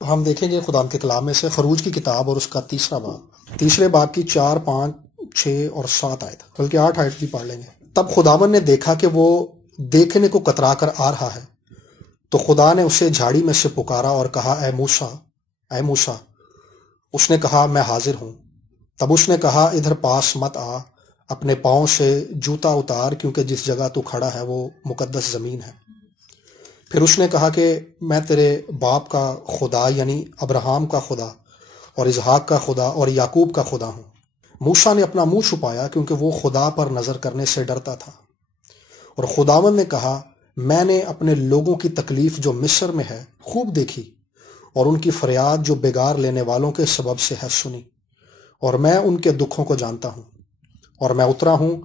ہم دیکھیں گے خدا کے کلام میں سے خروج کی کتاب اور اس کا تیسرا باب، تیسرے باب کی 4، 5، 6 اور 7 آیت، بلکہ 8 آیت بھی پڑھ لیں گے۔ تب خداوند نے دیکھا کہ وہ دیکھنے کو کترا کر آ رہا ہے، تو خدا نے اسے جھاڑی میں سے پکارا اور کہا، اے موسیٰ، اے موسیٰ۔ اس نے کہا، میں حاضر ہوں۔ تب اس نے کہا، ادھر پاس مت آ، اپنے پاؤں سے جوتا اتار، کیونکہ جس جگہ تو کھڑا ہے وہ مقدس زمین ہے۔ پھر اس نے کہا کہ میں تیرے باپ کا خدا یعنی ابراہیم کا خدا اور اسحاق کا خدا اور یعقوب کا خدا ہوں۔ موسیٰ نے اپنا منہ چھپایا کیونکہ وہ خدا پر نظر کرنے سے ڈرتا تھا، اور خداوند نے کہا، میں نے اپنے لوگوں کی تکلیف جو مصر میں ہے خوب دیکھی، اور ان کی فریاد جو بگار لینے والوں کے سبب سے ہے سنی، اور میں ان کے دکھوں کو جانتا ہوں، اور میں اترا ہوں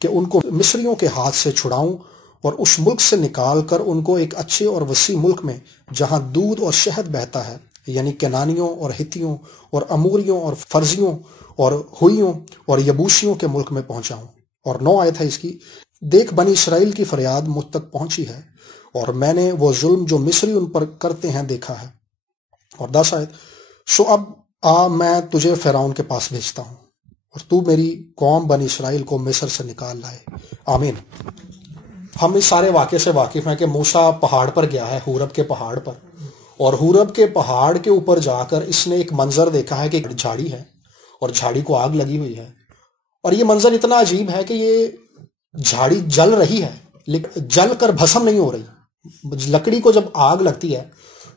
کہ ان کو مصریوں کے ہاتھ سے چھڑاؤں اور اس ملک سے نکال کر ان کو ایک اچھے اور وسیع ملک میں جہاں دودھ اور شہد بہتا ہے، یعنی کنانیوں اور ہتھیوں اور اموریوں اور فرزیوں اور ہوئیوں اور یبوسیوں کے ملک میں پہنچاؤں۔ اور 9 آیت ہے اس کی، دیکھ بنی اسرائیل کی فریاد مجھ تک پہنچی ہے، اور میں نے وہ ظلم جو مصری ان پر کرتے ہیں دیکھا ہے۔ اور 10 آیت، سو اب آ، میں تجھے فرعون کے پاس بھیجتا ہوں، اور تو میری قوم بنی اسرائیل کو مصر سے نکال لائے۔ آمین۔ ہم اس سارے واقعے سے واقف ہیں کہ موسیٰ پہاڑ پر گیا ہے، حورب کے پہاڑ پر، اور حورب کے پہاڑ کے اوپر جا کر اس نے ایک منظر دیکھا ہے کہ ایک جھاڑی ہے اور جھاڑی کو آگ لگی ہوئی ہے، اور یہ منظر اتنا عجیب ہے کہ یہ جھاڑی جل رہی ہے لیکن جل کر بھسم نہیں ہو رہی۔ لکڑی کو جب آگ لگتی ہے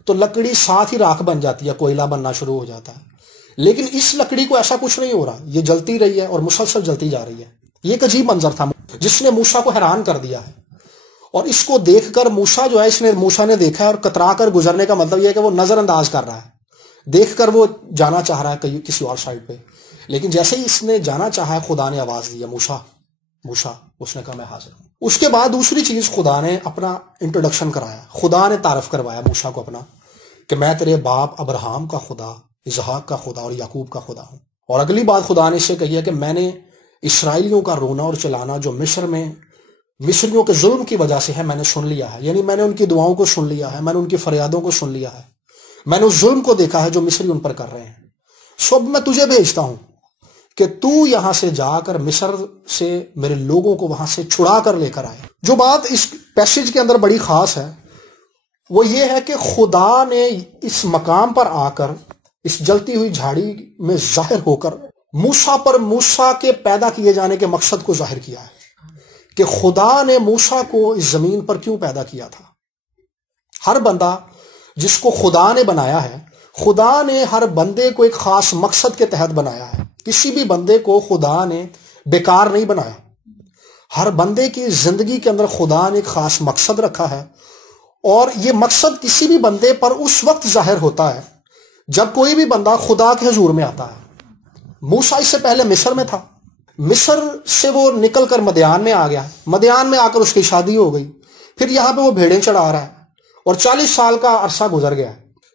تو لکڑی ساتھ ہی راکھ بن جاتی ہے، کوئلہ بننا شروع ہو جاتا ہے، لیکن اس لکڑی کو ایسا کچھ نہیں ہو رہا، یہ جلتی رہی ہے اور مسلسل جلتی جا رہی ہے۔ یہ ایک عجیب منظر تھا جس نے موسیٰ کو حیران کر دیا ہے، اور اس کو دیکھ کر موسیٰ جو ہے موسیٰ نے دیکھا ہے، اور کترا کر گزرنے کا مطلب یہ ہے کہ وہ نظر انداز کر رہا ہے، دیکھ کر وہ جانا چاہ رہا ہے کسی اور سائڈ پہ، لیکن جیسے ہی اس نے جانا چاہا ہے خدا نے آواز دی، موسیٰ موسیٰ، اس نے کہا میں حاضر ہوں۔ اس کے بعد دوسری چیز خدا نے اپنا انٹروڈکشن کرایا، خدا نے تعارف کروایا موسیٰ کو اپنا، کہ میں تیرے باپ ابراہیم کا خدا، اسحاق کا خدا اور یعقوب کا خدا ہوں۔ اور اگلی بات خدا نے اس سے کہی ہے کہ میں نے اسرائیلیوں کا رونا اور چلانا جو مصر میں مصریوں کے ظلم کی وجہ سے ہے میں نے سن لیا ہے، یعنی میں نے ان کی دعاؤں کو سن لیا ہے، میں نے ان کی فریادوں کو سن لیا ہے، میں نے اس ظلم کو دیکھا ہے جو مصری ان پر کر رہے ہیں۔ سو اب میں تجھے بھیجتا ہوں کہ تو یہاں سے جا کر مصر سے میرے لوگوں کو وہاں سے چھڑا کر لے کر آئے۔ جو بات اس پیسج کے اندر بڑی خاص ہے وہ یہ ہے کہ خدا نے اس مقام پر آ کر اس جلتی ہوئی جھاڑی میں ظاہر ہو کر موسیٰ پر موسیٰ کے پیدا کیے جانے کے مقصد کو ظاہر کیا ہے، کہ خدا نے موسیٰ کو اس زمین پر کیوں پیدا کیا تھا۔ ہر بندہ جس کو خدا نے بنایا ہے، خدا نے ہر بندے کو ایک خاص مقصد کے تحت بنایا ہے، کسی بھی بندے کو خدا نے بیکار نہیں بنایا۔ ہر بندے کی زندگی کے اندر خدا نے ایک خاص مقصد رکھا ہے، اور یہ مقصد کسی بھی بندے پر اس وقت ظاہر ہوتا ہے جب کوئی بھی بندہ خدا کے حضور میں آتا ہے۔ موسیٰ اس سے پہلے مصر میں تھا، مصر سے وہ نکل کر مدیان میں آ گیا، مدیان میں آ کر اس کی شادی ہو گئی، پھر یہاں پہ وہ بھیڑیں چڑھا رہا ہے، اور 40 سال کا عرصہ گزر گیا۔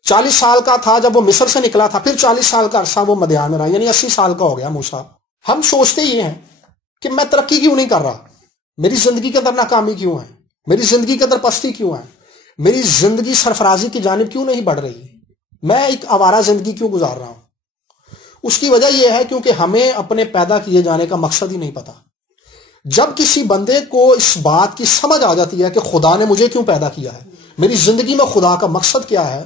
40 سال کا تھا جب وہ مصر سے نکلا تھا، پھر 40 سال کا عرصہ وہ مدیان میں رہا، یعنی 80 سال کا ہو گیا موسیٰ۔ ہم سوچتے یہ ہیں کہ میں ترقی کیوں نہیں کر رہا، میری زندگی کے اندر ناکامی کیوں ہے، میری زندگی کے اندر پستی کیوں ہے، میری زندگی سرفرازی کی جانب کیوں نہیں بڑھ رہی، میں ایک آوارہ زندگی کیوں گزار رہا ہوں۔ اس کی وجہ یہ ہے کیونکہ ہمیں اپنے پیدا کیے جانے کا مقصد ہی نہیں پتا۔ جب کسی بندے کو اس بات کی سمجھ آ جاتی ہے کہ خدا نے مجھے کیوں پیدا کیا ہے، میری زندگی میں خدا کا مقصد کیا ہے،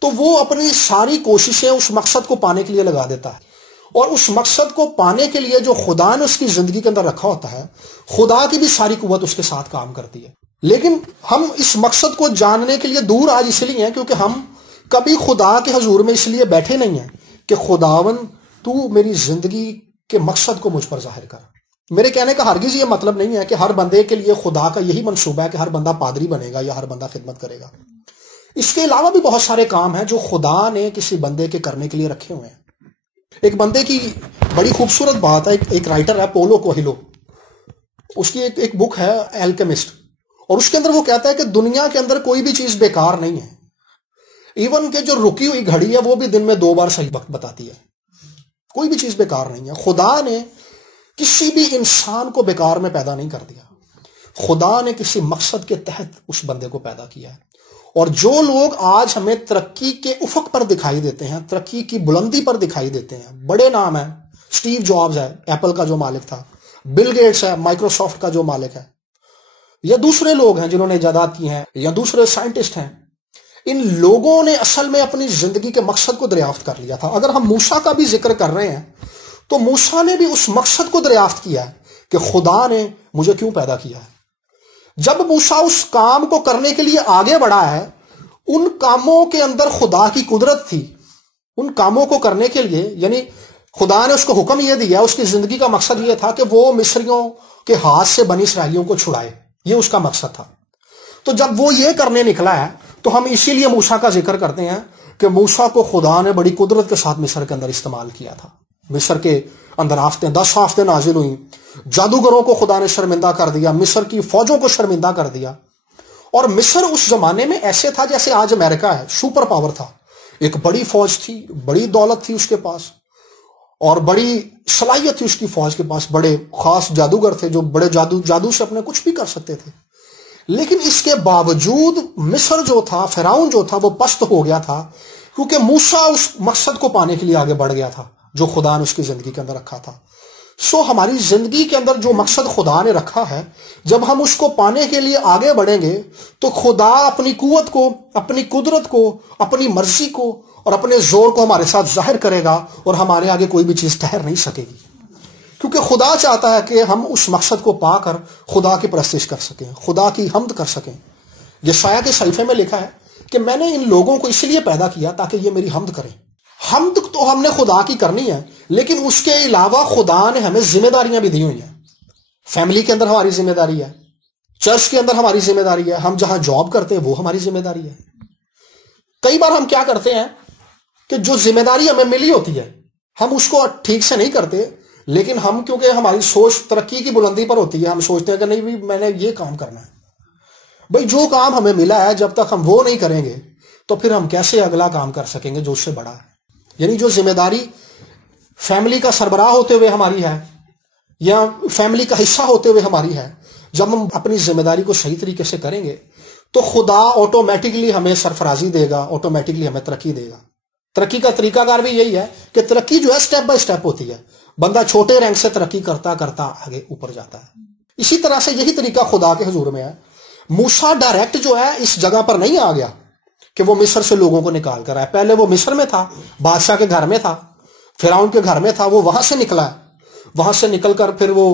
تو وہ اپنی ساری کوششیں اس مقصد کو پانے کے لیے لگا دیتا ہے، اور اس مقصد کو پانے کے لیے جو خدا نے اس کی زندگی کے اندر رکھا ہوتا ہے، خدا کی بھی ساری قوت اس کے ساتھ کام کرتی ہے۔ لیکن ہم اس مقصد کو جاننے کے لیے دور آج اس لیے ہیں کیونکہ ہم کبھی خدا کے حضور میں اس لیے بیٹھے نہیں ہیں کہ خداون تو میری زندگی کے مقصد کو مجھ پر ظاہر کر۔ میرے کہنے کا ہرگز یہ مطلب نہیں ہے کہ ہر بندے کے لیے خدا کا یہی منصوبہ ہے کہ ہر بندہ پادری بنے گا یا ہر بندہ خدمت کرے گا۔ اس کے علاوہ بھی بہت سارے کام ہیں جو خدا نے کسی بندے کے کرنے کے لیے رکھے ہوئے ہیں۔ ایک بندے کی بڑی خوبصورت بات ہے، ایک رائٹر ہے پولو کوہیلو، اس کی ایک بک ہے الکیمسٹ، اور اس کے اندر وہ کہتا ہے کہ دنیا کے اندر کوئی بھی چیز بیکار نہیں ہے، ایون کہ جو رکی ہوئی گھڑی ہے وہ بھی دن میں 2 بار صحیح وقت بتاتی ہے، کوئی بھی چیز بیکار نہیں ہے۔ خدا نے کسی بھی انسان کو بیکار میں پیدا نہیں کر دیا، خدا نے کسی مقصد کے تحت اس بندے کو پیدا کیا ہے، اور جو لوگ آج ہمیں ترقی کے افق پر دکھائی دیتے ہیں، ترقی کی بلندی پر دکھائی دیتے ہیں، بڑے نام ہیں، سٹیو جابز ہے ایپل کا جو مالک تھا، بل گیٹس ہے مائکروسافٹ کا جو مالک ہے، یا دوسرے لوگ ہیں جنہوں نے ایجادات کی ہیں، یا دوسرے سائنٹسٹ ہیں، ان لوگوں نے اصل میں اپنی زندگی کے مقصد کو دریافت کر لیا تھا۔ اگر ہم موسیٰ کا بھی ذکر کر رہے ہیں تو موسیٰ نے بھی اس مقصد کو دریافت کیا ہے کہ خدا نے مجھے کیوں پیدا کیا ہے۔ جب موسیٰ اس کام کو کرنے کے لیے آگے بڑھا ہے، ان کاموں کے اندر خدا کی قدرت تھی، ان کاموں کو کرنے کے لیے، یعنی خدا نے اس کو حکم یہ دیا، اس کی زندگی کا مقصد یہ تھا کہ وہ مصریوں کے ہاتھ سے بنی اسرائیلیوں کو چھڑائے، یہ اس کا مقصد تھا۔ تو جب وہ یہ کرنے نکلا ہے تو ہم اسی لیے موسیٰ کا ذکر کرتے ہیں کہ موسیٰ کو خدا نے بڑی قدرت کے ساتھ مصر کے اندر استعمال کیا تھا۔ مصر کے اندر آفتیں 10 آفتیں نازل ہوئیں، جادوگروں کو خدا نے شرمندہ کر دیا، مصر کی فوجوں کو شرمندہ کر دیا، اور مصر اس زمانے میں ایسے تھا جیسے آج امریکہ ہے، سپر پاور تھا، ایک بڑی فوج تھی، بڑی دولت تھی اس کے پاس، اور بڑی صلاحیت تھی اس کی فوج کے پاس، بڑے خاص جادوگر تھے جو بڑے جادو سے اپنے کچھ بھی کر سکتے تھے۔ لیکن اس کے باوجود مصر جو تھا، فرعون جو تھا، وہ پست ہو گیا تھا، کیونکہ موسیٰ اس مقصد کو پانے کے لیے آگے بڑھ گیا تھا جو خدا نے اس کی زندگی کے اندر رکھا تھا۔ ہماری زندگی کے اندر جو مقصد خدا نے رکھا ہے، جب ہم اس کو پانے کے لیے آگے بڑھیں گے تو خدا اپنی قوت کو، اپنی قدرت کو، اپنی مرضی کو اور اپنے زور کو ہمارے ساتھ ظاہر کرے گا، اور ہمارے آگے کوئی بھی چیز ٹھہر نہیں سکے گی، کیونکہ خدا چاہتا ہے کہ ہم اس مقصد کو پا کر خدا کی پرستش کر سکیں، خدا کی حمد کر سکیں۔ یشعیاہ کے صحیفے میں لکھا ہے کہ میں نے ان لوگوں کو اس لیے پیدا کیا تاکہ یہ میری حمد کریں۔ حمد تو ہم نے خدا کی کرنی ہے، لیکن اس کے علاوہ خدا نے ہمیں ذمہ داریاں بھی دی ہوئی ہیں۔ فیملی کے اندر ہماری ذمہ داری ہے، چرچ کے اندر ہماری ذمہ داری ہے، ہم جہاں جاب کرتے ہیں وہ ہماری ذمہ داری ہے۔ کئی بار ہم کیا کرتے ہیں کہ جو ذمہ داری ہمیں ملی ہوتی ہے ہم اس کو ٹھیک سے نہیں کرتے، لیکن ہم کیونکہ ہماری سوچ ترقی کی بلندی پر ہوتی ہے، ہم سوچتے ہیں کہ نہیں بھی میں نے یہ کام کرنا ہے۔ بھئی جو کام ہمیں ملا ہے جب تک ہم وہ نہیں کریں گے تو پھر ہم کیسے اگلا کام کر سکیں گے جو اس سے بڑا ہے؟ یعنی جو ذمہ داری فیملی کا سربراہ ہوتے ہوئے ہماری ہے یا فیملی کا حصہ ہوتے ہوئے ہماری ہے، جب ہم اپنی ذمہ داری کو صحیح طریقے سے کریں گے تو خدا آٹومیٹکلی ہمیں سرفرازی دے گا، آٹومیٹکلی ہمیں ترقی دے گا۔ ترقی کا طریقہ کار بھی یہی ہے کہ ترقی جو ہے سٹیپ بائی سٹیپ ہوتی ہے، بندہ چھوٹے رینک سے ترقی کرتا کرتا آگے اوپر جاتا ہے۔ اسی طرح سے یہی طریقہ خدا کے حضور میں ہے۔ موسیٰ ڈائریکٹ جو ہے اس جگہ پر نہیں آ گیا کہ وہ مصر سے لوگوں کو نکال کر آئے، پہلے وہ مصر میں تھا، بادشاہ کے گھر میں تھا، فرعون کے گھر میں تھا، وہ وہاں سے نکلا ہے، وہاں سے نکل کر پھر وہ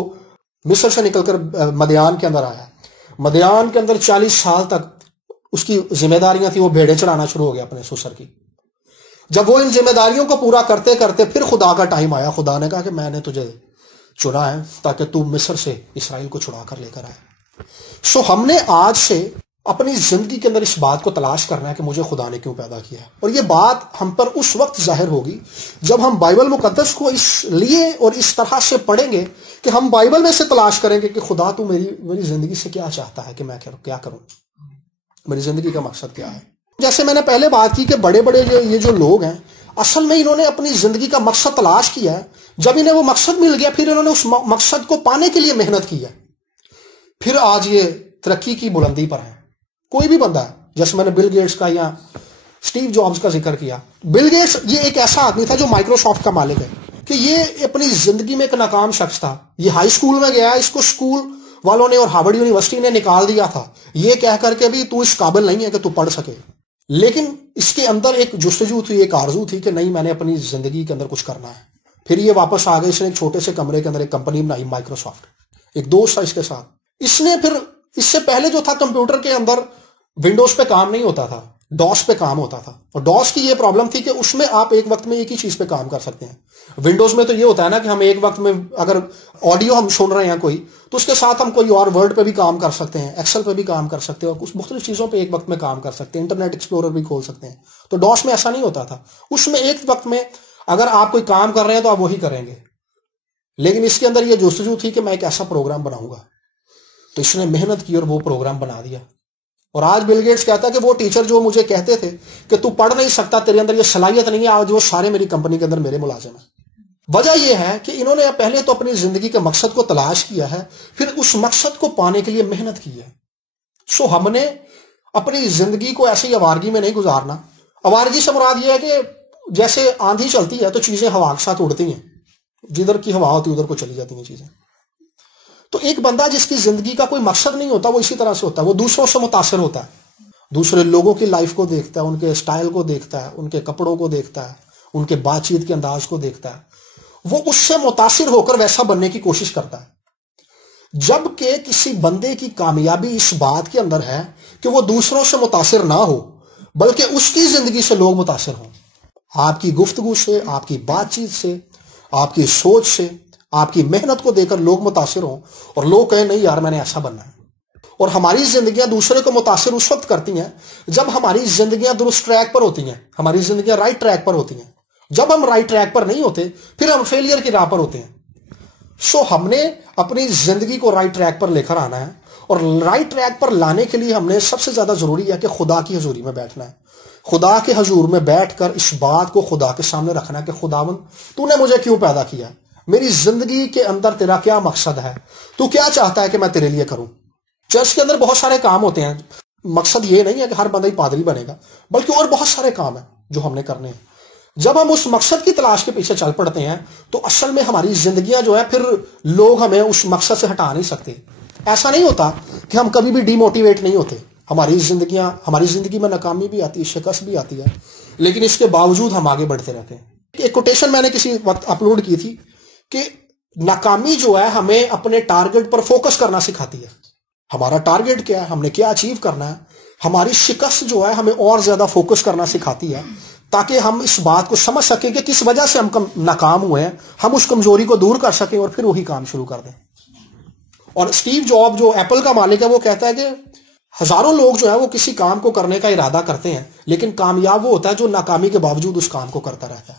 مصر سے نکل کر مدیان کے اندر آیا۔ مدیان کے اندر 40 سال تک اس کی ذمہ داریاں تھیں، وہ بھیڑیں چرانا شروع ہو گیا اپنے سسر کی۔ جب وہ ان ذمہ داریوں کو پورا کرتے کرتے پھر خدا کا ٹائم آیا، خدا نے کہا کہ میں نے تجھے چنا ہے تاکہ تو مصر سے اسرائیل کو چھڑا کر لے کر آئے۔ ہم نے آج سے اپنی زندگی کے اندر اس بات کو تلاش کرنا ہے کہ مجھے خدا نے کیوں پیدا کیا ہے، اور یہ بات ہم پر اس وقت ظاہر ہوگی جب ہم بائبل مقدس کو اس لیے اور اس طرح سے پڑھیں گے کہ ہم بائبل میں سے تلاش کریں گے کہ خدا تو میری زندگی سے کیا چاہتا ہے کہ میں کیا کروں، میری زندگی کا مقصد کیا ہے۔ جیسے میں نے پہلے بات کی کہ بڑے بڑے یہ جو لوگ ہیں اصل میں انہوں نے اپنی زندگی کا مقصد تلاش کیا ہے، جب انہیں وہ مقصد مل گیا پھر انہوں نے اس مقصد کو پانے کے لیے محنت کی ہے، پھر آج یہ ترقی کی بلندی پر ہے۔ کوئی بھی بندہ ہے، جیسے میں نے بل گیٹس کا یا سٹیو جابز کا ذکر کیا، بل گیٹس یہ ایک ایسا آدمی تھا جو مائکروسافٹ کا مالک ہے، کہ یہ اپنی زندگی میں ایک ناکام شخص تھا، یہ ہائی اسکول میں گیا، اس کو اسکول والوں نے اور ہارورڈ یونیورسٹی نے نکال دیا تھا یہ کہہ کر کے بھی تو اس قابل نہیں ہے کہ تو پڑھ سکے، لیکن اس کے اندر ایک جستجو تھی، ایک آرزو تھی کہ نہیں میں نے اپنی زندگی کے اندر کچھ کرنا ہے۔ پھر یہ واپس آ گئے، اس نے ایک چھوٹے سے کمرے کے اندر ایک کمپنی بنائی مائکروسافٹ، ایک دوست تھا اس کے ساتھ۔ اس نے پھر اس سے پہلے جو تھا کمپیوٹر کے اندر ونڈوز پہ کام نہیں ہوتا تھا، ڈاس پہ کام ہوتا تھا، اور ڈاس کی یہ پرابلم تھی کہ اس میں آپ ایک وقت میں ایک ہی چیز پہ کام کر سکتے ہیں۔ ونڈوز میں تو یہ ہوتا ہے نا کہ ہم ایک وقت میں اگر آڈیو ہم سن رہے ہیں کوئی تو اس کے ساتھ ہم کوئی اور ورڈ پہ بھی کام کر سکتے ہیں، ایکسل پہ بھی کام کر سکتے ہیں، اور کچھ مختلف چیزوں پہ ایک وقت میں کام کر سکتے ہیں، انٹرنیٹ ایکسپلورر بھی کھول سکتے ہیں۔ تو ڈاس میں ایسا نہیں ہوتا تھا، اس میں ایک وقت میں اگر آپ کوئی کام کر رہے ہیں تو آپ وہی کریں گے، لیکن اس کے اندر یہ جستجو تھی کہ میں ایک ایسا پروگرام بناؤں گا، تو اس نے محنت کی اور وہ پروگرام بنا دیا۔ اور آج بل گیٹس کہتا ہے کہ وہ ٹیچر جو مجھے کہتے تھے کہ تو پڑھ نہیں سکتا، تیرے اندر یہ صلاحیت نہیں ہے، آج وہ سارے میری کمپنی کے اندر میرے ملازم ہیں۔ وجہ یہ ہے کہ انہوں نے پہلے تو اپنی زندگی کے مقصد کو تلاش کیا ہے، پھر اس مقصد کو پانے کے لیے محنت کی ہے۔ ہم نے اپنی زندگی کو ایسے ہی آوارگی میں نہیں گزارنا. آوارگی سے مراد یہ ہے کہ جیسے آندھی چلتی ہے تو چیزیں ہوا کے ساتھ اڑتی ہیں, جدھر کی ہوا ہوتی ہے ادھر کو چلی جاتی ہیں چیزیں. تو ایک بندہ جس کی زندگی کا کوئی مقصد نہیں ہوتا وہ اسی طرح سے ہوتا ہے, وہ دوسروں سے متاثر ہوتا ہے, دوسرے لوگوں کی لائف کو دیکھتا ہے, ان کے سٹائل کو دیکھتا ہے, ان کے کپڑوں کو دیکھتا ہے, ان کے بات چیت کے انداز کو دیکھتا ہے, وہ اس سے متاثر ہو کر ویسا بننے کی کوشش کرتا ہے. جبکہ کسی بندے کی کامیابی اس بات کے اندر ہے کہ وہ دوسروں سے متاثر نہ ہو بلکہ اس کی زندگی سے لوگ متاثر ہوں. آپ کی گفتگو سے, آپ کی بات چیت سے, آپ کی سوچ سے, آپ کی محنت کو دیکھ کر لوگ متاثر ہوں اور لوگ کہیں نہیں یار میں نے ایسا بننا ہے. اور ہماری زندگیاں دوسرے کو متاثر اس وقت کرتی ہیں جب ہماری زندگیاں درست ٹریک پر ہوتی ہیں, ہماری زندگیاں رائٹ ٹریک پر ہوتی ہیں. جب ہم رائٹ ٹریک پر نہیں ہوتے پھر ہم فیلئر کی راہ پر ہوتے ہیں. سو ہم نے اپنی زندگی کو رائٹ ٹریک پر لے کر آنا ہے, اور رائٹ ٹریک پر لانے کے لیے ہم نے سب سے زیادہ ضروری ہے کہ خدا کی حضوری میں بیٹھنا ہے. خدا کے حضور میں بیٹھ کر اس بات کو خدا کے سامنے رکھنا ہے کہ خداوند تو نے مجھے کیوں پیدا کیا ہے, میری زندگی کے اندر تیرا کیا مقصد ہے, تو کیا چاہتا ہے کہ میں تیرے لیے کروں. چرچ کے اندر بہت سارے کام ہوتے ہیں, مقصد یہ نہیں ہے کہ ہر بندہ ہی پادری بنے گا, بلکہ اور بہت سارے کام ہیں جو ہم نے کرنے ہیں. جب ہم اس مقصد کی تلاش کے پیچھے چل پڑتے ہیں تو اصل میں ہماری زندگیاں جو ہے پھر لوگ ہمیں اس مقصد سے ہٹا نہیں سکتے. ایسا نہیں ہوتا کہ ہم کبھی بھی ڈی موٹیویٹ نہیں ہوتے. ہماری زندگی میں ناکامی بھی آتی ہے, شکست بھی آتی ہے, لیکن اس کے باوجود ہم آگے بڑھتے رہتے ہیں. ایک کوٹیشن میں نے کسی وقت اپلوڈ کی تھی کہ ناکامی جو ہے ہمیں اپنے ٹارگٹ پر فوکس کرنا سکھاتی ہے. ہمارا ٹارگٹ کیا ہے, ہم نے کیا اچیو کرنا ہے. ہماری شکست جو ہے ہمیں اور زیادہ فوکس کرنا سکھاتی ہے تاکہ ہم اس بات کو سمجھ سکیں کہ کس وجہ سے ہم ناکام ہوئے ہیں, ہم اس کمزوری کو دور کر سکیں اور پھر وہی کام شروع کر دیں. اور اسٹیو جاب جو ایپل کا مالک ہے وہ کہتا ہے کہ ہزاروں لوگ جو ہے وہ کسی کام کو کرنے کا ارادہ کرتے ہیں, لیکن کامیاب وہ ہوتا ہے جو ناکامی کے باوجود اس کام کو کرتا رہتا ہے.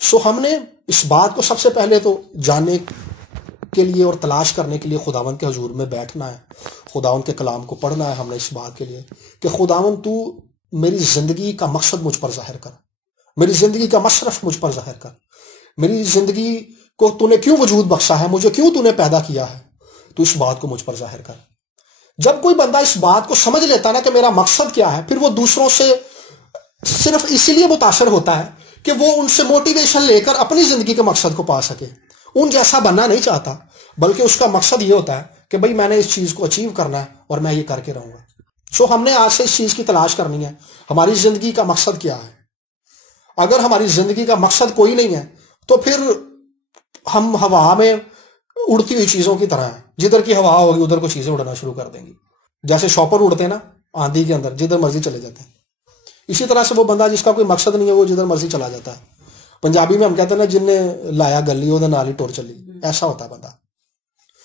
سو ہم نے اس بات کو سب سے پہلے تو جاننے کے لیے اور تلاش کرنے کے لیے خداوند کے حضور میں بیٹھنا ہے, خداوند کے کلام کو پڑھنا ہے. ہم نے اس بات کے لیے کہ خداوند تو میری زندگی کا مقصد مجھ پر ظاہر کر, میری زندگی کا مصرف مجھ پر ظاہر کر, میری زندگی کو تو نے کیوں وجود بخشا ہے, مجھے کیوں تو نے پیدا کیا ہے, تو اس بات کو مجھ پر ظاہر کر. جب کوئی بندہ اس بات کو سمجھ لیتا نا کہ میرا مقصد کیا ہے, پھر وہ دوسروں سے صرف اسی لیے متاثر ہوتا ہے کہ وہ ان سے موٹیویشن لے کر اپنی زندگی کے مقصد کو پا سکے. ان جیسا بننا نہیں چاہتا, بلکہ اس کا مقصد یہ ہوتا ہے کہ بھئی میں نے اس چیز کو اچیو کرنا ہے اور میں یہ کر کے رہوں گا. سو ہم نے آج سے اس چیز کی تلاش کرنی ہے, ہماری زندگی کا مقصد کیا ہے. اگر ہماری زندگی کا مقصد کوئی نہیں ہے تو پھر ہم ہوا میں اڑتی ہوئی چیزوں کی طرح ہیں, جدھر کی ہوا ہوگی ادھر کو چیزیں اڑنا شروع کر دیں گی. جیسے شاپر اڑتے ہیں نا آندھی کے اندر, جدھر مرضی چلے جاتے ہیں. اسی طرح سے وہ بندہ جس کا کوئی مقصد نہیں ہے وہ جدھر مرضی چلا جاتا ہے. پنجابی میں ہم کہتے ہیں نا جن نے لایا گلی وہ نال ہی ٹور چلی, ایسا ہوتا ہے بندہ.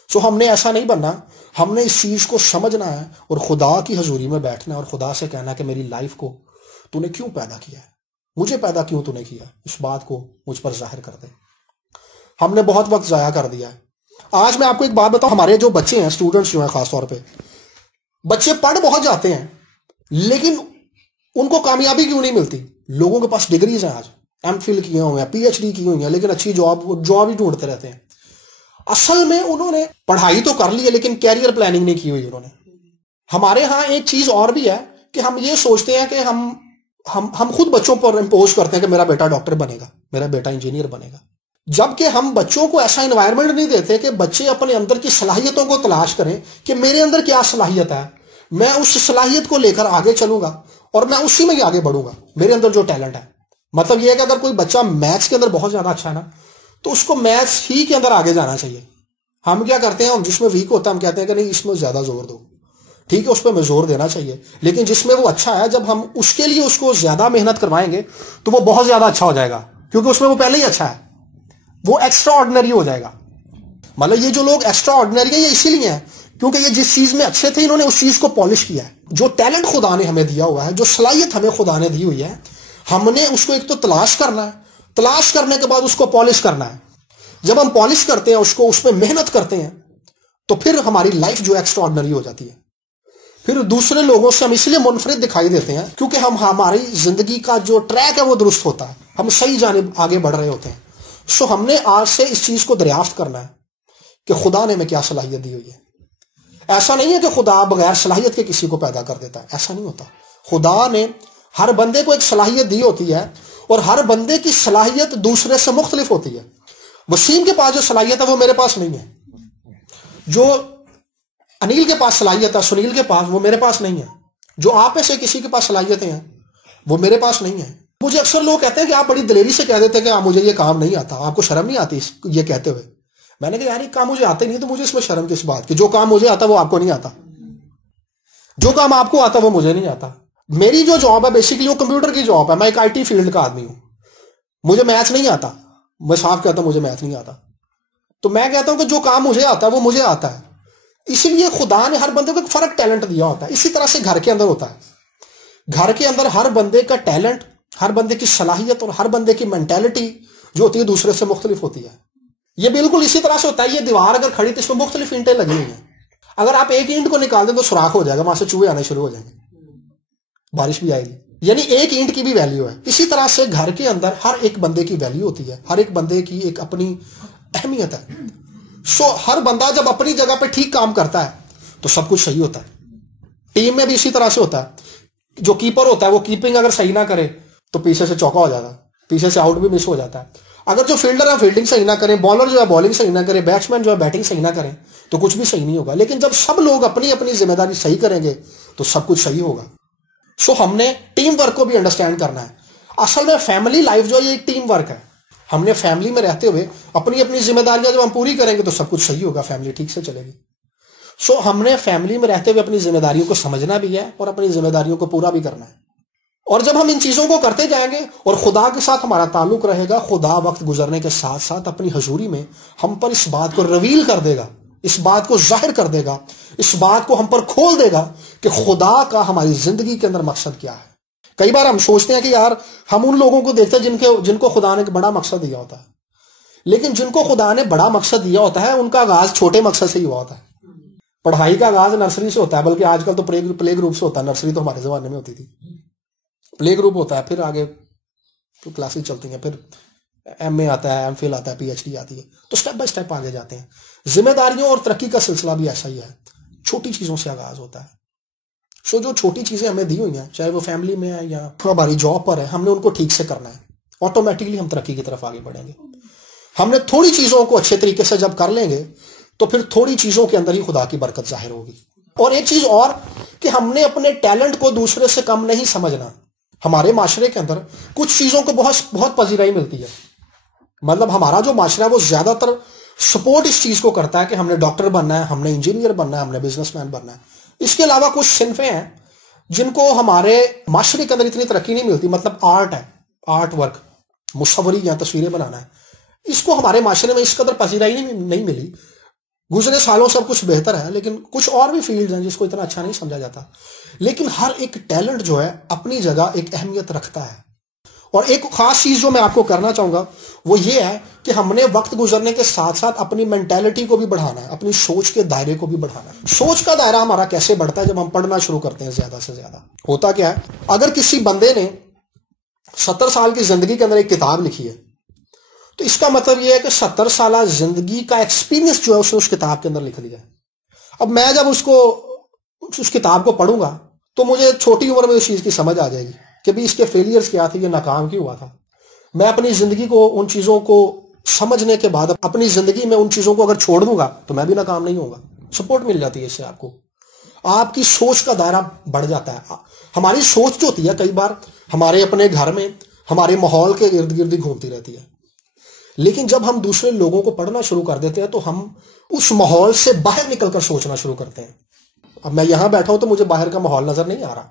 سو ہم نے ایسا نہیں بننا, ہم نے اس چیز کو سمجھنا ہے اور خدا کی حضوری میں بیٹھنا ہے اور خدا سے کہنا کہ میری لائف کو تو نے کیوں پیدا کیا ہے, مجھے پیدا کیوں تو نے کیا, اس بات کو مجھ پر ظاہر کر دے. ہم نے بہت وقت ضائع کر دیا ہے. آج میں آپ کو ایک بات بتاؤں, ہمارے جو بچے ہیں, اسٹوڈنٹس جو ہیں خاص طور پہ, بچے پڑھ بہت جاتے ہیں لیکن ان کو کامیابی کیوں نہیں ملتی. لوگوں کے پاس ڈگریز ہیں, آج ایم فل کیے ہوئے ہیں, پی ایچ ڈی کی ہوئی ہیں, لیکن اچھی جاب ہی ڈھونڈتے رہتے ہیں. اصل میں انہوں نے پڑھائی تو کر لی ہے لیکن کیریئر پلاننگ نہیں کی ہوئی انہوں نے. ہمارے ہاں ایک چیز اور بھی ہے کہ ہم یہ سوچتے ہیں کہ ہم خود بچوں پر امپوز کرتے ہیں کہ میرا بیٹا ڈاکٹر بنے گا, میرا بیٹا انجینئر بنے گا, جبکہ ہم بچوں کو ایسا انوائرمنٹ نہیں دیتے کہ بچے اپنے اندر کی صلاحیتوں کو تلاش کریں کہ میرے اندر کیا صلاحیت ہے, میں اس صلاحیت کو لے کر آگے چلوں گا اور میں اسی میں ہی آگے بڑھوں گا, میرے اندر جو ٹیلنٹ ہے. مطلب یہ ہے کہ اگر کوئی بچہ میتھس کے اندر بہت زیادہ اچھا ہے نا تو اس کو میتھس ہی کے اندر آگے جانا چاہیے. ہم کیا کرتے ہیں, جس میں ویک ہوتا ہے ہم کہتے ہیں کہ نہیں اس میں زیادہ زور دو, ٹھیک ہے اس پہ میں زور دینا چاہیے, لیکن جس میں وہ اچھا ہے جب ہم اس کے لیے اس کو زیادہ محنت کروائیں گے تو وہ بہت زیادہ اچھا ہو جائے گا, کیونکہ اس میں وہ پہلے ہی اچھا ہے, وہ ایکسٹرا آرڈنری ہو جائے گا. مطلب یہ جو لوگ ایکسٹرا آرڈنری ہیں یہ اسی لیے ہیں کیونکہ یہ جس چیز میں اچھے تھے انہوں نے اس چیز کو پالش کیا ہے. جو ٹیلنٹ خدا نے ہمیں دیا ہوا ہے, جو صلاحیت ہمیں خدا نے دی ہوئی ہے, ہم نے اس کو ایک تو تلاش کرنا ہے, تلاش کرنے کے بعد اس کو پالش کرنا ہے. جب ہم پالش کرتے ہیں اس کو, اس پہ محنت کرتے ہیں, تو پھر ہماری لائف جو ایکسٹرا آرڈنری ہو جاتی ہے. پھر دوسرے لوگوں سے ہم اس لیے منفرد دکھائی دیتے ہیں کیونکہ ہماری زندگی کا جو ٹریک ہے وہ درست ہوتا ہے, ہم صحیح جانب آگے بڑھ رہے ہوتے ہیں. سو ہم نے آج سے اس چیز کو دریافت کرنا ہے کہ خدا نے ہمیں کیا صلاحیت دی ہوئی ہے. ایسا نہیں ہے کہ خدا بغیر صلاحیت کے کسی کو پیدا کر دیتا ہے، ایسا نہیں ہوتا. خدا نے ہر بندے کو ایک صلاحیت دی ہوتی ہے، اور ہر بندے کی صلاحیت دوسرے سے مختلف ہوتی ہے. وسیم کے پاس جو صلاحیت ہے وہ میرے پاس نہیں ہے، جو انیل کے پاس صلاحیت ہے سنیل کے پاس وہ میرے پاس نہیں ہے، جو آپ میں سے کسی کے پاس صلاحیتیں ہیں وہ میرے پاس نہیں ہیں. مجھے اکثر لوگ کہتے ہیں کہ آپ بڑی دلیری سے کہہ دیتے ہیں کہ مجھے یہ کام نہیں آتا، آپ کو شرم نہیں آتی یہ کہتے ہوئے؟ میں نے کہا یار یہ کام مجھے آتے نہیں تو مجھے اس میں شرم کس بات کی؟ جو کام مجھے آتا وہ آپ کو نہیں آتا، جو کام آپ کو آتا وہ مجھے نہیں آتا. میری جو جاب ہے بیسیکلی وہ کمپیوٹر کی جاب ہے، میں ایک IT فیلڈ کا آدمی ہوں. مجھے میتھ نہیں آتا، میں صاف کہتا ہوں مجھے میتھ نہیں آتا. تو میں کہتا ہوں کہ جو کام مجھے آتا ہے وہ مجھے آتا ہے. اسی لیے خدا نے ہر بندے کو ایک فرق ٹیلنٹ دیا ہوتا ہے. اسی طرح سے گھر کے اندر ہوتا ہے، گھر کے اندر ہر بندے کا ٹیلنٹ، ہر بندے کی صلاحیت اور ہر بندے کی مینٹیلٹی جو ہوتی ہے دوسرے سے مختلف ہوتی ہے. یہ بالکل اسی طرح سے ہوتا ہے. یہ دیوار اگر کھڑی تو اس میں مختلف اینٹیں لگی ہوئی ہیں، اگر آپ ایک اینٹ کو نکال دیں تو سوراخ ہو جائے گا، وہاں سے چوہے آنے شروع ہو جائیں گے، بارش بھی آئے گی. یعنی ایک اینٹ کی بھی ویلیو ہے. اسی طرح سے گھر کے اندر ہر ایک بندے کی ویلیو ہوتی ہے، ہر ایک بندے کی ایک اپنی اہمیت ہے. ہر بندہ جب اپنی جگہ پہ ٹھیک کام کرتا ہے تو سب کچھ صحیح ہوتا ہے. ٹیم میں بھی اسی طرح سے ہوتا ہے. جو کیپر ہوتا ہے وہ کیپنگ اگر صحیح نہ کرے تو پیچھے سے چوکا ہو جاتا ہے، پیچھے سے آؤٹ بھی مس ہو جاتا ہے. اگر جو فیلڈر ہے فیلڈنگ صحیح نہ کریں، بالر جو ہے بالنگ صحیح نہ کرے، بیٹسمین جو ہے بیٹنگ صحیح نہ کریں تو کچھ بھی صحیح نہیں ہوگا. لیکن جب سب لوگ اپنی اپنی ذمہ داری صحیح کریں گے تو سب کچھ صحیح ہوگا. ہم نے ٹیم ورک کو بھی انڈرسٹینڈ کرنا ہے. اصل میں فیملی لائف جو ہے یہ ایک ٹیم ورک ہے. ہم نے فیملی میں رہتے ہوئے اپنی اپنی ذمہ داریاں جب ہم پوری کریں گے تو سب کچھ صحیح ہوگا، فیملی ٹھیک سے چلے گی. ہم نے فیملی میں رہتے ہوئے اپنی ذمہ داریوں کو سمجھنا بھی ہے اور اپنی ذمہ داریوں کو پورا بھی کرنا ہے. اور جب ہم ان چیزوں کو کرتے جائیں گے اور خدا کے ساتھ ہمارا تعلق رہے گا، خدا وقت گزرنے کے ساتھ ساتھ اپنی حضوری میں ہم پر اس بات کو ریویل کر دے گا، اس بات کو ظاہر کر دے گا، اس بات کو ہم پر کھول دے گا کہ خدا کا ہماری زندگی کے اندر مقصد کیا ہے. کئی بار ہم سوچتے ہیں کہ یار ہم ان لوگوں کو دیکھتے ہیں جن کو خدا نے ایک بڑا مقصد دیا ہوتا ہے، لیکن جن کو خدا نے بڑا مقصد دیا ہوتا ہے ان کا آغاز چھوٹے مقصد سے ہی ہوا ہوتا ہے. پڑھائی کا آغاز نرسری سے ہوتا ہے، بلکہ آج کل تو پلے گروپ سے ہوتا ہے. نرسری تو ہمارے زمانے میں ہوتی تھی، پلے گروپ ہوتا ہے، پھر آگے کلاسز چلتی ہیں، پھر MA آتا ہے، MPhil آتا ہے، PhD آتی ہے، تو سٹیپ بائی سٹیپ آگے جاتے ہیں. ذمہ داریوں اور ترقی کا سلسلہ بھی ایسا ہی ہے، چھوٹی چیزوں سے آغاز ہوتا ہے. جو چھوٹی چیزیں ہمیں دی ہوئی ہیں، چاہے وہ فیملی میں ہے یا ہماری جاب پر ہے، ہم نے ان کو ٹھیک سے کرنا ہے. آٹومیٹکلی ہم ترقی کی طرف آگے بڑھیں گے. ہم نے تھوڑی چیزوں کو اچھے طریقے سے جب کر لیں گے تو پھر تھوڑی چیزوں کے اندر ہی خدا کی برکت ظاہر ہوگی. اور ایک چیز اور کہ ہم نے اپنے ٹیلنٹ کو دوسرے سے کم نہیں سمجھنا. ہمارے معاشرے کے اندر کچھ چیزوں کو بہت پذیرائی ملتی ہے. مطلب ہمارا جو معاشرہ ہے وہ زیادہ تر سپورٹ اس چیز کو کرتا ہے کہ ہم نے ڈاکٹر بننا ہے، ہم نے انجینئر بننا ہے، ہم نے بزنس مین بننا ہے. اس کے علاوہ کچھ صنفیں ہیں جن کو ہمارے معاشرے کے اندر اتنی ترقی نہیں ملتی. مطلب آرٹ ہے، آرٹ ورک، مصوری یا تصویریں بنانا ہے، اس کو ہمارے معاشرے میں اس قدر پذیرائی نہیں ملی. گزرے سالوں سب کچھ بہتر ہے، لیکن کچھ اور بھی فیلڈز ہیں جس کو اتنا اچھا نہیں سمجھا جاتا. لیکن ہر ایک ٹیلنٹ جو ہے اپنی جگہ ایک اہمیت رکھتا ہے. اور ایک خاص چیز جو میں آپ کو کرنا چاہوں گا وہ یہ ہے کہ ہم نے وقت گزرنے کے ساتھ ساتھ اپنی مینٹیلٹی کو بھی بڑھانا ہے، اپنی سوچ کے دائرے کو بھی بڑھانا ہے. سوچ کا دائرہ ہمارا کیسے بڑھتا ہے؟ جب ہم پڑھنا شروع کرتے ہیں زیادہ سے زیادہ. ہوتا کیا ہے، اگر کسی بندے نے 70 سال کی زندگی کے اندر ایک کتاب لکھی ہے تو اس کا مطلب یہ ہے کہ 70 سالہ زندگی کا ایکسپیرینس جو ہے اس نے اس کتاب کے اندر لکھ لیا ہے. اب میں جب اس کتاب کو پڑھوں گا تو مجھے چھوٹی عمر میں اس چیز کی سمجھ آ جائے گی کہ بھی اس کے فیلئرز کیا تھے، یہ ناکام کیوں ہوا تھا. میں اپنی زندگی کو ان چیزوں کو سمجھنے کے بعد اپنی زندگی میں ان چیزوں کو اگر چھوڑ دوں گا تو میں بھی ناکام نہیں ہوں گا. سپورٹ مل جاتی ہے اس سے، آپ کو آپ کی سوچ کا دائرہ بڑھ جاتا ہے. ہماری سوچ جو ہوتی ہے کئی بار ہمارے اپنے گھر میں ہمارے ماحول کے ارد گرد گھومتی رہتی ہے، لیکن جب ہم دوسرے لوگوں کو پڑھنا شروع کر دیتے ہیں تو ہم اس ماحول سے باہر نکل کر سوچنا شروع کرتے ہیں. اب میں یہاں بیٹھا ہوں تو مجھے باہر کا ماحول نظر نہیں آ رہا،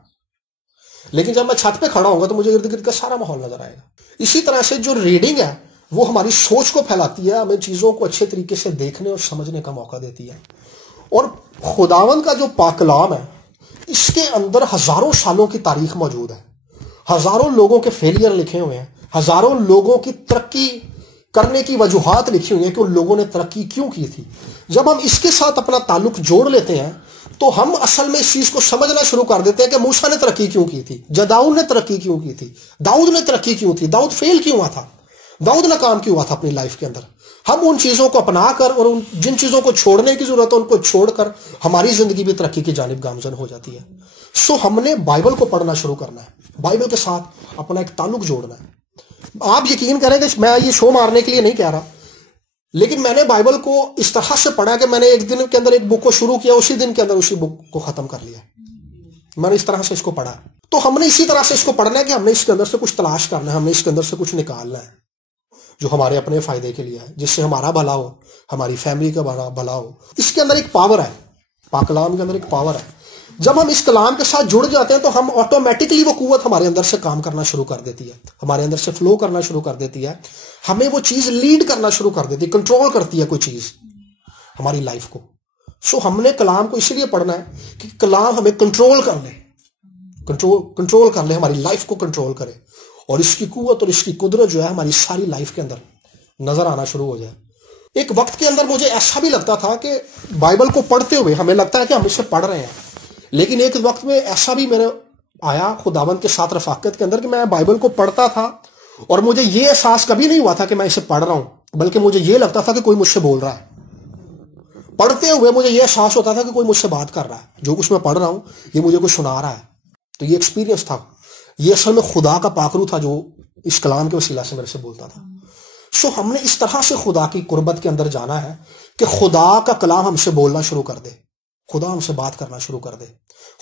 لیکن جب میں چھت پہ کھڑا ہوں گا تو مجھے ارد گرد کا سارا ماحول نظر آئے گا. اسی طرح سے جو ریڈنگ ہے وہ ہماری سوچ کو پھیلاتی ہے، ہمیں چیزوں کو اچھے طریقے سے دیکھنے اور سمجھنے کا موقع دیتی ہے. اور خداوند کا جو پاک کلام ہے اس کے اندر ہزاروں سالوں کی تاریخ موجود ہے، ہزاروں لوگوں کے فیلئر لکھے ہوئے ہیں، ہزاروں لوگوں کی ترقی کرنے کی وجوہات لکھی ہوئی ہیں کہ ان لوگوں نے ترقی کیوں کی تھی. جب ہم اس کے ساتھ اپنا تعلق جوڑ لیتے ہیں تو ہم اصل میں اس چیز کو سمجھنا شروع کر دیتے ہیں کہ موسیٰ نے ترقی کیوں کی تھی، جداؤن نے ترقی کیوں کی تھی، داؤد نے ترقی کیوں تھی، داؤد فیل کیوں ہوا تھا، داؤد ناکام کیوں ہوا تھا اپنی لائف کے اندر. ہم ان چیزوں کو اپنا کر اور جن چیزوں کو چھوڑنے کی ضرورت ہے ان کو چھوڑ کر ہماری زندگی بھی ترقی کی جانب گامزن ہو جاتی ہے. سو ہم نے بائبل کو پڑھنا شروع کرنا ہے, بائبل کے ساتھ اپنا ایک تعلق جوڑنا ہے. آپ یقین کریں کہ میں یہ شو مارنے کے لیے نہیں کہہ رہا, لیکن میں نے بائبل کو اس طرح سے پڑھا کہ میں نے ایک دن کے اندر ایک بک کو شروع کیا, اسی دن کے اندر اسی بک کو ختم کر لیا. میں نے اس طرح سے اس کو پڑھا. تو ہم نے اسی طرح سے اس کو پڑھنا ہے کہ ہم نے اس کے اندر سے کچھ تلاش کرنا ہے, ہم نے اس کے اندر سے کچھ نکالنا ہے جو ہمارے اپنے فائدے کے لیے ہے, جس سے ہمارا بھلا ہو, ہماری فیملی کا بھلا ہو. اس کے اندر ایک پاور ہے, پاک کلام کے اندر ایک پاور ہے. جب ہم اس کلام کے ساتھ جڑ جاتے ہیں تو ہم آٹومیٹکلی وہ قوت ہمارے اندر سے کام کرنا شروع کر دیتی ہے, ہمارے اندر سے فلو کرنا شروع کر دیتی ہے. ہمیں وہ چیز لیڈ کرنا شروع کر دیتی ہے, کنٹرول کرتی ہے کوئی چیز ہماری لائف کو. سو ہم نے کلام کو اس لیے پڑھنا ہے کہ کلام ہمیں کنٹرول کر لے, کنٹرول کر لے, ہماری لائف کو کنٹرول کرے, اور اس کی قوت اور اس کی قدرت جو ہے ہماری ساری لائف کے اندر نظر آنا شروع ہو جائے. ایک وقت کے اندر مجھے ایسا بھی لگتا تھا کہ بائبل کو پڑھتے ہوئے ہمیں لگتا ہے کہ ہم اسے پڑھ رہے ہیں, لیکن ایک وقت میں ایسا بھی میرے آیا خداوند کے ساتھ رفاقت کے اندر کہ میں بائبل کو پڑھتا تھا اور مجھے یہ احساس کبھی نہیں ہوا تھا کہ میں اسے پڑھ رہا ہوں, بلکہ مجھے یہ لگتا تھا کہ کوئی مجھ سے بول رہا ہے. پڑھتے ہوئے مجھے یہ احساس ہوتا تھا کہ کوئی مجھ سے بات کر رہا ہے, جو کچھ میں پڑھ رہا ہوں یہ مجھے کوئی سنا رہا ہے. تو یہ ایکسپیرینس تھا, یہ اصل میں خدا کا پاکرو تھا جو اس کلام کے وسیلہ سے میرے سے بولتا تھا. سو ہم نے اس طرح سے خدا کی قربت کے اندر جانا ہے کہ خدا کا کلام ہم سے بولنا شروع کر دے, خدا ہم سے بات کرنا شروع کر دے,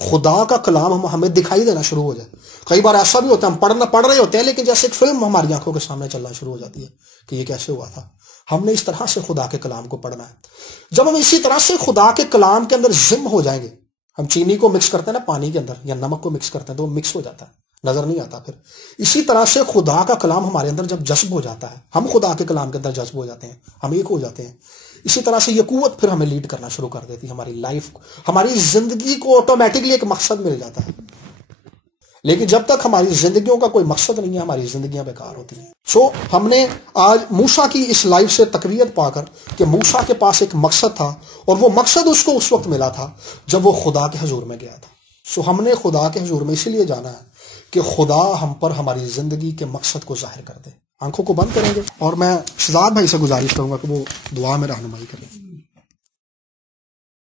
خدا کا کلام ہمیں دکھائی دینا شروع ہو جائے. کئی بار ایسا بھی ہوتا ہے ہم پڑھ رہے ہوتے ہیں لیکن جیسے ایک فلم ہماری آنکھوں کے سامنے چلنا شروع ہو جاتی ہے کہ یہ کیسے ہوا تھا. ہم نے اس طرح سے خدا کے کلام کو پڑھنا ہے. جب ہم اسی طرح سے خدا کے کلام کے اندر ضم ہو جائیں گے, ہم چینی کو مکس کرتے ہیں نا پانی کے اندر, یا نمک کو مکس کرتے ہیں تو وہ مکس ہو جاتا ہے, نظر نہیں آتا. پھر اسی طرح سے خدا کا کلام ہمارے اندر جب جذب ہو جاتا ہے, ہم خدا کے کلام کے اندر جذب ہو جاتے ہیں, ہم ایک ہو جاتے ہیں. اسی طرح سے یہ قوت پھر ہمیں لیڈ کرنا شروع کر دیتی ہے. ہماری لائف, ہماری زندگی کو آٹومیٹکلی ایک مقصد مل جاتا ہے. لیکن جب تک ہماری زندگیوں کا کوئی مقصد نہیں ہے, ہماری زندگیاں بیکار ہوتی ہیں. سو ہم نے آج موسیٰ کی اس لائف سے تقویت پا کر کہ موسیٰ کے پاس ایک مقصد تھا, اور وہ مقصد اس کو اس وقت ملا تھا جب وہ خدا کے حضور میں گیا تھا. سو ہم نے خدا کے حضور میں اسی لیے جانا ہے کہ خدا ہم پر ہماری زندگی کے مقصد کو ظاہر کر دے. آنکھوں کو بند کریں گے اور میں شہزاد بھائی سے گزارش کروں گا کہ وہ دعا میں رہنمائی کریں.